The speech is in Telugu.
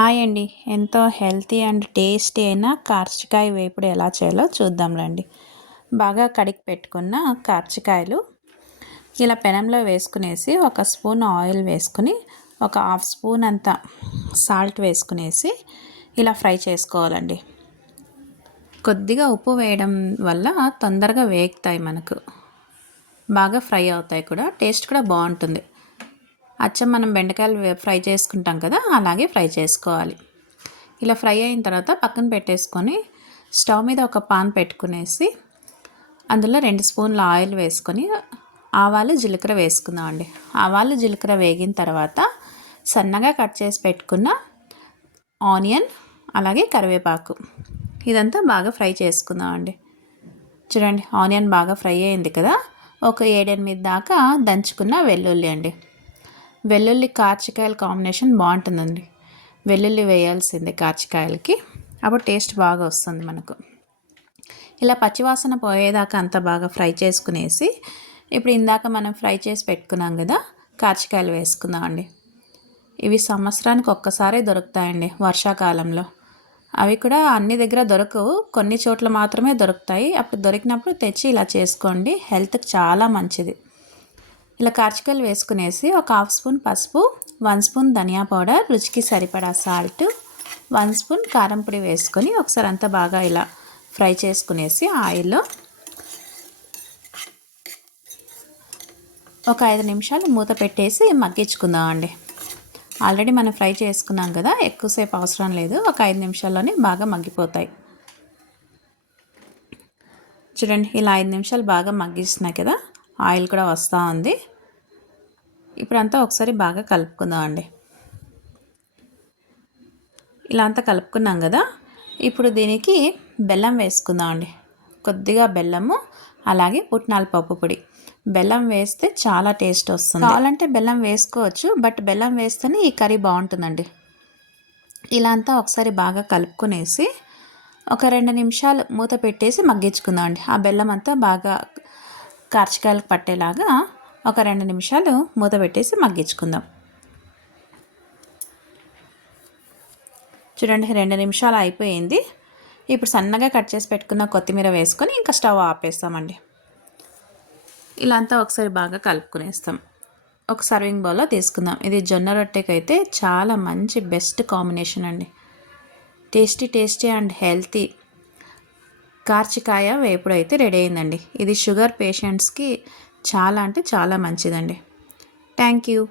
హాయ్ అండి. ఎంతో హెల్తీ అండ్ టేస్టీ అయిన కార్చికాయ వేపుడు ఎలా చేయాలో చూద్దాం రండి. బాగా కడిగి పెట్టుకున్న కార్చికాయలు ఇలా పెనంలో వేసుకునేసి ఒక స్పూన్ ఆయిల్ వేసుకుని ఒక హాఫ్ స్పూన్ అంత సాల్ట్ వేసుకునేసి ఇలా ఫ్రై చేసుకోవాలండి. కొద్దిగా ఉప్పు వేయడం వల్ల తొందరగా వేగుతాయి, మనకు బాగా ఫ్రై అవుతాయి కూడా, టేస్ట్ కూడా బాగుంటుంది. అచ్చం మనం బెండకాయలు ఫ్రై చేసుకుంటాం కదా, అలాగే ఫ్రై చేసుకోవాలి. ఇలా ఫ్రై అయిన తర్వాత పక్కన పెట్టేసుకొని స్టవ్ మీద ఒక పాన్ పెట్టుకునేసి అందులో 2 స్పూన్ల ఆయిల్ వేసుకొని ఆవాలు జీలకర్ర వేసుకుందామండి. ఆవాలు జీలకర్ర వేగిన తర్వాత సన్నగా కట్ చేసి పెట్టుకున్న ఆనియన్ అలాగే కరివేపాకు ఇదంతా బాగా ఫ్రై చేసుకుందామండి. చూడండి, ఆనియన్ బాగా ఫ్రై అయింది కదా. ఒక 7-8 దాకా దంచుకున్న వెల్లుల్లి అండి. వెల్లుల్లి కార్చికాయల కాంబినేషన్ బాగుంటుందండి. వెల్లుల్లి వేయాల్సిందే కార్చికాయలకి, అప్పుడు టేస్ట్ బాగా వస్తుంది మనకు. ఇలా పచ్చివాసన పోయేదాకా అంతా బాగా ఫ్రై చేసుకునేసి ఇప్పుడు ఇందాక మనం ఫ్రై చేసి పెట్టుకున్నాం కదా, కార్చికాయలు వేసుకుందామండి. ఇవి సంవత్సరానికి ఒక్కసారే దొరుకుతాయండి, వర్షాకాలంలో. అవి కూడా అన్ని దగ్గర దొరకవు, కొన్ని చోట్ల మాత్రమే దొరుకుతాయి. అప్పుడు దొరికినప్పుడు తెచ్చి ఇలా చేసుకోండి, హెల్త్కి చాలా మంచిది. ఇలా కార్చికాయలు వేసుకునేసి ఒక హాఫ్ స్పూన్ పసుపు, 1 స్పూన్ ధనియా పౌడర్, రుచికి సరిపడా సాల్ట్, 1 స్పూన్ కారం పొడి వేసుకొని ఒకసారి అంతా బాగా ఇలా ఫ్రై చేసుకునేసి ఆయిల్లో ఒక 5 నిమిషాలు మూత పెట్టేసి మగ్గించుకుందామండి. ఆల్రెడీ మనం ఫ్రై చేసుకున్నాం కదా, ఎక్కువసేపు అవసరం లేదు, ఒక 5 నిమిషాల్లోనే బాగా మగ్గిపోతాయి. చూడండి, ఇలా 5 నిమిషాలు బాగా మగ్గిస్తున్నాయి కదా, ఆయిల్ కూడా వస్తూ ఉంది. ఇప్పుడంతా ఒకసారి బాగా కలుపుకుందామండి. ఇలా అంతా కలుపుకున్నాం కదా, ఇప్పుడు దీనికి బెల్లం వేసుకుందామండి. కొద్దిగా బెల్లము అలాగే పుట్నాల పప్పు పొడి. బెల్లం వేస్తే చాలా టేస్ట్ వస్తుంది. కావాలంటే బెల్లం వేసుకోవచ్చు, బట్ బెల్లం వేస్తేనే ఈ కర్రీ బాగుంటుందండి. ఇలా అంతా ఒకసారి బాగా కలుపుకునేసి ఒక 2 నిమిషాలు మూత పెట్టేసి మగ్గించుకుందామండి. ఆ బెల్లం అంతా బాగా కార్చికాయలకు పట్టేలాగా ఒక 2 నిమిషాలు మూత పెట్టేసి మగ్గించుకుందాం. చూడండి, 2 నిమిషాలు అయిపోయింది. ఇప్పుడు సన్నగా కట్ చేసి పెట్టుకున్న కొత్తిమీర వేసుకొని ఇంకా స్టవ్ ఆపేస్తామండి. ఇలా అంతా ఒకసారి బాగా కలుపుకునేస్తాం. ఒక సర్వింగ్ బౌల్లో తీసుకుందాం. ఇది జొన్న రొట్టెకైతే చాలా మంచి బెస్ట్ కాంబినేషన్ అండి. టేస్టీ అండ్ హెల్తీ కార్చికాయ వేపుడు అయితే రెడీ అయిందండి. ఇది షుగర్ పేషెంట్స్కి చాలా అంటే చాలా మంచిదండి. Thank you.